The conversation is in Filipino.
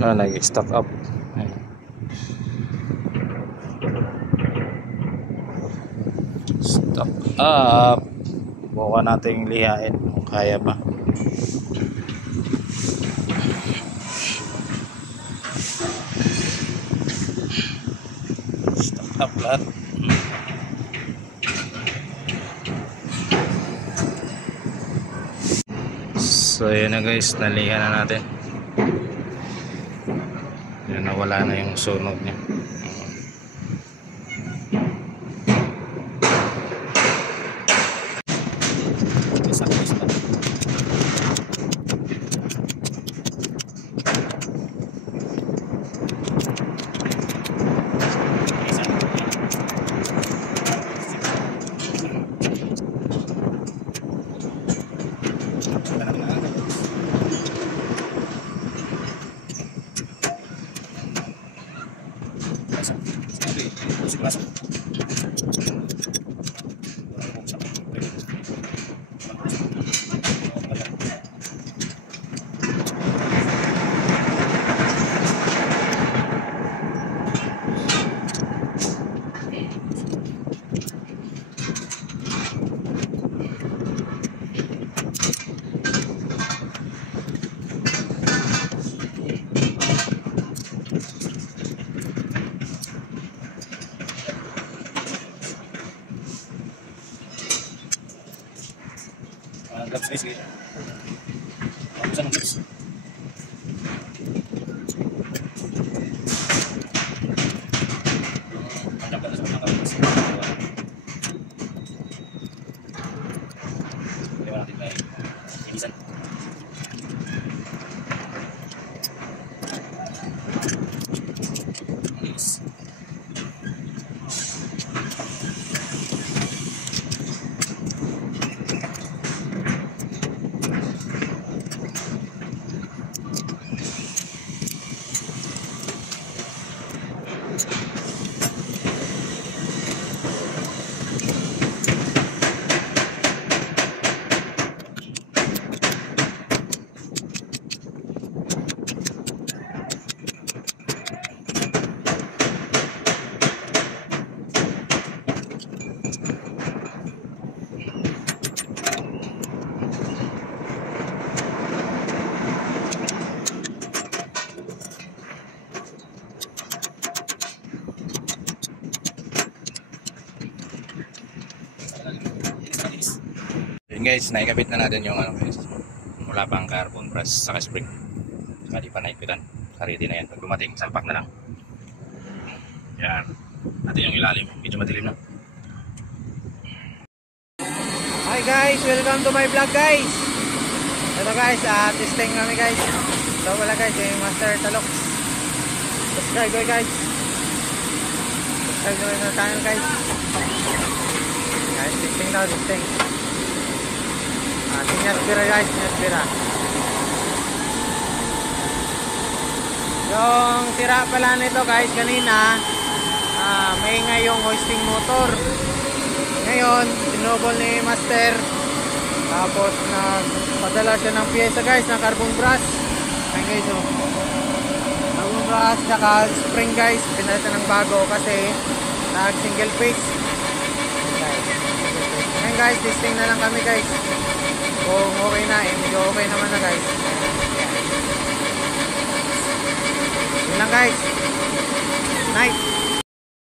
nag-stock up. Stock up. Buka natin lihain kung kaya pa. Stock up lahat. So yun na guys, nalihan na natin. Yun, nawala na yung sunog niya. Gloves guys, sige. Ubusan ng gloves. Panjang ka na sa mga gloves. Pwede natin na inisan. Alis. Yun guys, naikabit na natin yung ano guys. Wala pang carbon brush saka spring. Saka di pa naipitan. Ready na yan. Pag dumating, salpak na lang. Yan. Natin yung ilalim. Medyo madilim na. Hi guys, welcome to my vlog guys. Ito guys, testing kami guys. Ito wala guys, yung Master Talok. Subscribe guys. Subscribe na channel guys. Guys, testing daw, testing. Sinyas guys, sinyas. Yung sira pala nito guys kanina, may nga yung hoisting motor. Ngayon, dinobol ni Master. Tapos nagpadala siya ng pyesa guys, na carbon brush. Ayan guys, oh. Carbon brush, saka spring guys. Pinalitan ng bago kasi nag single phase. Ayan guys, testing na lang kami guys. Kung okay na, medyo okay naman na guys. Yun lang guys.